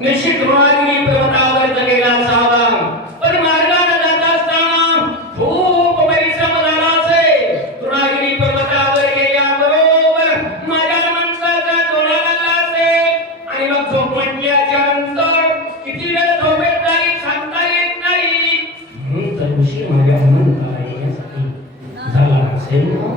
निश्चित द्रोणागिरी पर्वतावर गेला असावा, पण मार्गाने जात असताना खूप परिश्रम झाला असेल. द्रोणागिरी पर्वतावर गेल्याबरोबर माझ्या माणसाचा डोळा लागला असेल आणि मग झोप म्हटल्याच्या नंतर किती वेळ झोपेत जाईल सांगता येत नाही. म्हणून तर उशीर माझ्या मनाला येण्यासाठी झाला असेल ना.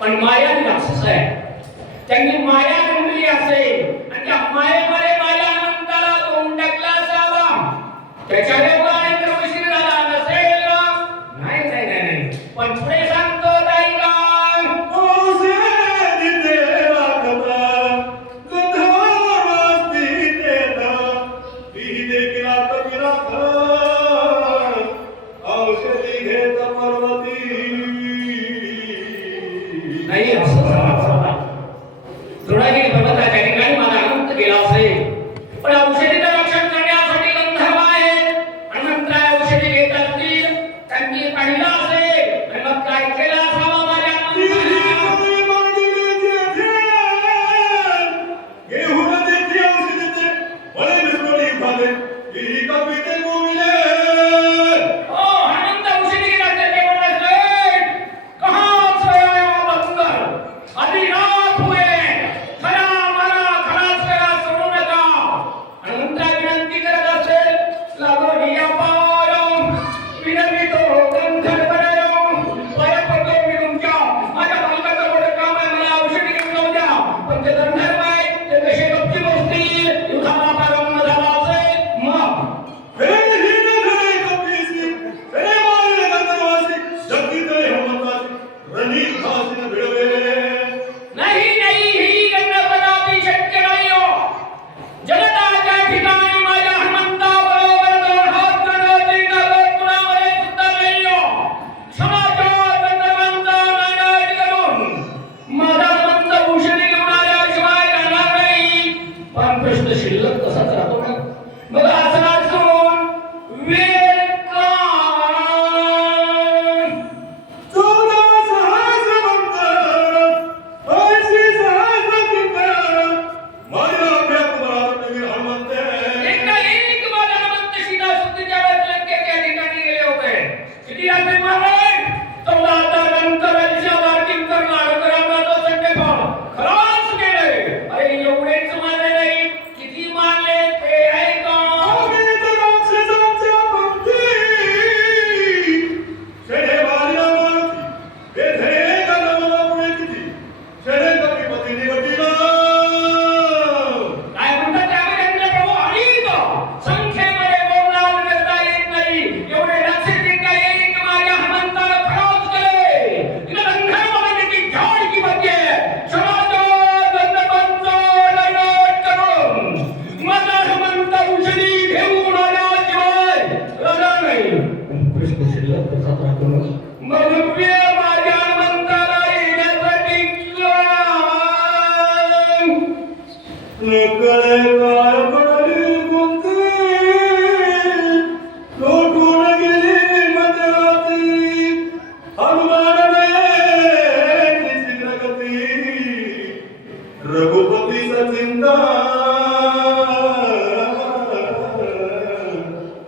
पण माया राक्षस आहे. त्यांनी माया रंगली असेल आणि त्या मायेमध्ये माझ्या हनुमंताला तोंड टाकला असावा. त्याच्या योगाने उशीर झाला नसेल. नाही नाही नाही नाही, पण पुढे सांगतो ताई का नाही असं झालं. द्रोणागिरी पर्वताच्या ठिकाणी माझा अनंत गेला असेल, पण औषधीचं रक्षण करण्यासाठी गंधर्व आहेत. हनुमंतराय औषधी घेत असतील, त्यांनी पाहिलं असेल आणि मग काय केलं असावं माझ्या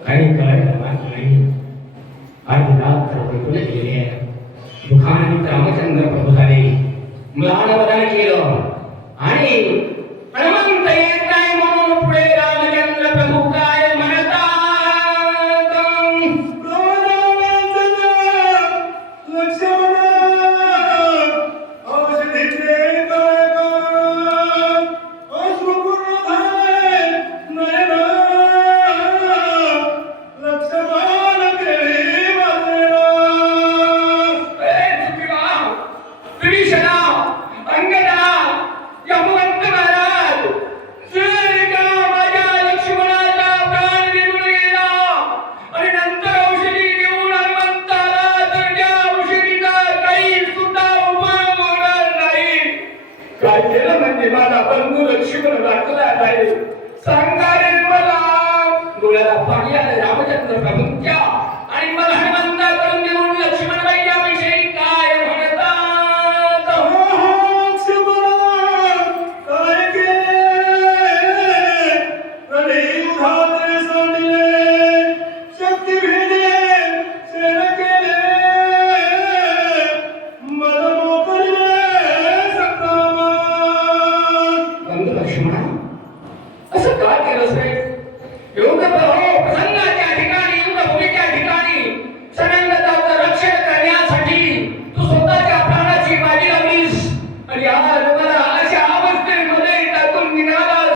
आणि काय नाही. आणि रात्र दुःखानिमित्त रामचंद्र प्रभू झाले, म्लान वदन केलं आणि